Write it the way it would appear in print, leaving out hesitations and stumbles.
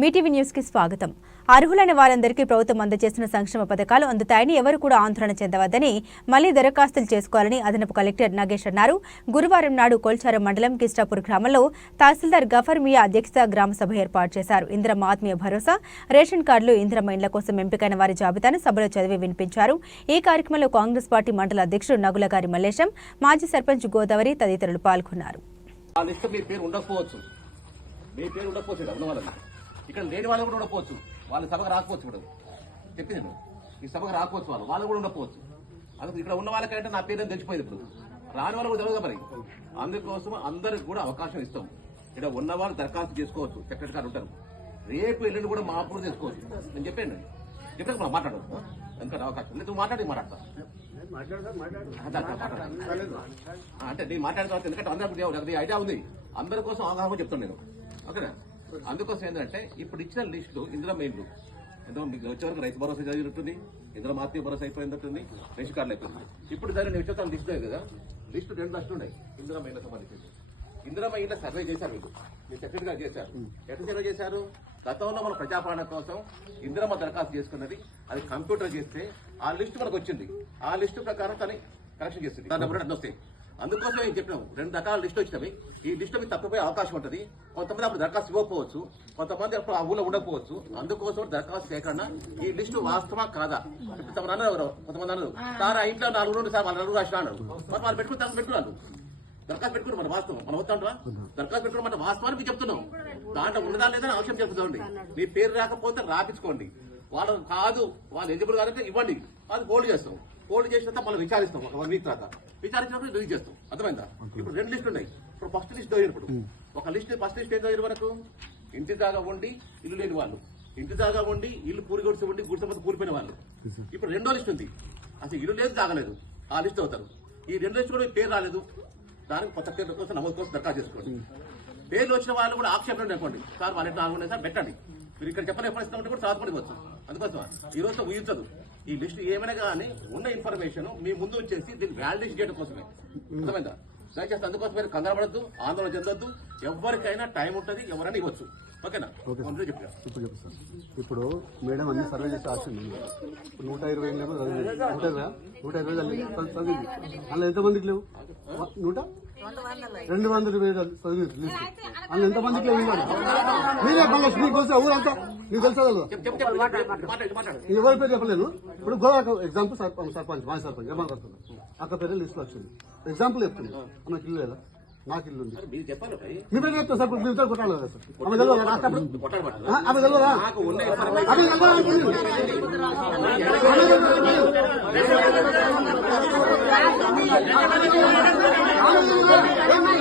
Mee TV news కి స్వాగతం. అర్హులైన వారందరికీ ప్రభుత్వం అందజేసిన సంక్షేమ పథకాలు అందుతాయని ఎవరు కూడా ఆందోళన చెందవద్దని మళ్లీ దరఖాస్తులు చేసుకోవాలని అదనపు కలెక్టర్ నాగేష్ అన్నారు. గురువారం నాడు కోల్చారం మండలం కిస్టాపూర్ గ్రామంలో తహసీల్దార్ గఫర్ మియా అధ్యక్షత గ్రామ సభ ఏర్పాటు చేశారు. ఇందిరమ్మ ఆత్మీయ భరోసా, రేషన్ కార్డులు, ఇందిరమ్మ ఇండ్ల కోసం ఎంపికైన వారి జాబితాను సభలో చదివి వినిపించారు. ఈ కార్యక్రమంలో కాంగ్రెస్ పార్టీ మండల అధ్యక్షుడు నగులగారి మల్లేశం, మాజీ సర్పంచ్ గోదావరి తదితరులు పాల్గొన్నారు. ఇక్కడ లేని వాళ్ళు కూడా ఉండకపోవచ్చు, వాళ్ళు సభకు రాకపోవచ్చు. ఇప్పుడు చెప్పింది నేను ఈ సభకు రాకపోవచ్చు, వాళ్ళు కూడా ఉండకపోవచ్చు. అందుకు ఇక్కడ ఉన్న వాళ్ళకంటే నా పేరు తెలిసిపోయింది. ఇప్పుడు రాని వాళ్ళు కూడా తెలియదు. మరి అందుకోసం అందరికి కూడా అవకాశం ఇస్తాం. ఇక్కడ ఉన్న వాళ్ళు దరఖాస్తు చేసుకోవచ్చు, సెక్రటరీ గారు ఉంటారు. రేపు ఎల్లుండి కూడా మా అప్పుడు చేసుకోవచ్చు. నేను చెప్పాను చెప్పాను మాట్లాడు ఎందుకంటే అవకాశం లేదు. మాట్లాడతా అంటే నేను మాట్లాడిన తర్వాత ఎందుకంటే అందరికీ ఐడియా ఉంది. అందరి కోసం అవగాహన చెప్తాను నేను. ఓకేనా? అందుకోసం ఏంటంటే ఇప్పుడు ఇచ్చిన లిస్టులు ఇందిరమ్మ ఇండ్లు ఎంతో మీకు వచ్చేవరకు రైతు భరోసా జరిగినట్టుంది, ఇందిరమ్మ ఆత్మీయ భరోసా అయిపోయినట్టుంది, రేషన్ కార్డులు అయిపోయింది. ఇప్పుడు దాన్ని నేను వచ్చేస్తాను లిస్ట్ కదా. లిస్టు 2 లక్షలు ఉన్నాయి ఇందిరమ్మ ఇండ్ల సంబంధించి. ఇందిరమ్మ ఇండ్ల సర్వే చేశారు. మీరు సెక్రటరీ గారు చేశారు. ఎట్లా సర్వే చేశారు? గతంలో మన ప్రజాపాలన కోసం ఇందిరమ్మ దరఖాస్తు చేసుకున్నది అది కంప్యూటర్ చేస్తే ఆ లిస్టు మనకు వచ్చింది. ఆ లిస్టు ప్రకారం తను కరెక్షన్ చేస్తుంది. దాని నెంబర్ అన్నీ వస్తాయి. అందుకోసం ఏం చెప్పినాము, 2 రకాల లిస్టు వచ్చినవి. ఈ లిస్టు మీకు తప్పిపోయే అవకాశం ఉంటుంది. కొంతమంది అప్పుడు దరఖాస్తు ఇవ్వకపోవచ్చు, కొంతమంది అప్పుడు ఆ ఊళ్ళో ఉండకపోవచ్చు. అందుకోసం దరఖాస్తు చేయకుండా ఈ లిస్టు వాస్తవా కాదా కొంతమంది అన్నారు సార్ ఆ ఇంట్లో 4 నుండి సార్ 4 రాసిన అన్నారు. మరి వాళ్ళు పెట్టుకున్నారు దరఖాస్తు పెట్టుకున్నారు. మన వాస్తవం మనం వస్తాంటా దరఖాస్తు పెట్టుకుని మన వాస్తవాన్ని మీకు చెప్తున్నాం. దాంట్లో ఉన్నదా లేదా అవసరం చెప్తుందండి. మీ పేరు రాకపోతే రాపించుకోండి. వాళ్ళు కాదు, వాళ్ళు ఎలిజిబుల్ కాదంటే ఇవ్వండి, అది హోల్డ్ చేస్తాం. హోల్డ్ చేసినంత మనం విచారిస్తాం. 1 వీక్ తర్వాత విచారించినప్పుడు రిలీజ్ చేస్తాం. అర్థమైందా? ఇప్పుడు 2 లిస్టులు ఉన్నాయి. ఇప్పుడు ఫస్ట్ లిస్ట్ పోయినప్పుడు ఒక లిస్ట్ ఫస్ట్ లిస్ట్ ఏం చదివిన వరకు ఇంటి జాగా ఉండి ఇల్లు లేని వాళ్ళు, ఇంటి జాగా ఉండి ఇల్లు పూరి గుడిసి ఉండి గుడిసె మొత్తం కూలిపోయిన వాళ్ళు. ఇప్పుడు 2వ లిస్ట్ ఉంది, అసలు ఇల్లు లేదు జాగలేదు, ఆ లిస్ట్ అవుతారు. ఈ 2 లిస్ట్ కూడా పేరు రాలేదు, దానికి కొత్త పేర్ల కోసం నమోదు కోసం దరఖాస్తు చేసుకోండి. పేర్లు వచ్చిన వాళ్ళు కూడా ఆక్షేపణ అనుకోండి, సార్ వాళ్ళు ఎట్లా 4 ఉన్నాయి సార్ పెట్టండి. మీరు ఇక్కడ చెప్పని ఎప్పుడు ఇస్తామంటే కూడా సాధపడిపోవచ్చు. అందుకోసం ఈ రోజు ఊహించదు. ఈ లిస్ట్ ఏమైనా కానీ ఉన్న ఇన్ఫర్మేషన్ మీ ముందు వచ్చేసి దీన్ని వ్యాలిడేషన్ చేయడం కోసమే. అర్థమైందా? దయచేసి అందుకోసం మీరు కంగారు పడద్దు, ఆందోళన చెందొద్దు. ఎవరికైనా టైం ఉంటుంది, ఎవరైనా ఇవ్వచ్చు. ఓకేనా? ఇప్పుడు మేడం అన్ని సర్వే చేసే ఆప్షన్ 120 లేవు, 120 చదివింది. అందులో ఎంతమందికి లేవు? 220 చదివి లిస్ట్ అందులో ఎంతమందికి లేవు? మీరే మీకు తెలుసా? ఊరంతా మీకు తెలుసా? ఎవరి పేరు చెప్పలేను. ఇప్పుడు గోవా ఎగ్జాంపుల్ సర్పంచ్ మాజీ సర్పంచ్ ఏమనుకుంటున్నా అక్క పేరు లిస్ట్ లో వచ్చింది. ఎగ్జాంపుల్ చెప్తుంది. నాకు ఇల్లు లేదా? నాకు ఇల్లు ఉంది. మీ పేరు చెప్తా సార్. మీ పేరు కొట్టాలి కదా సార్? ఆమె తెలియదా? ఆమె తెలియదా?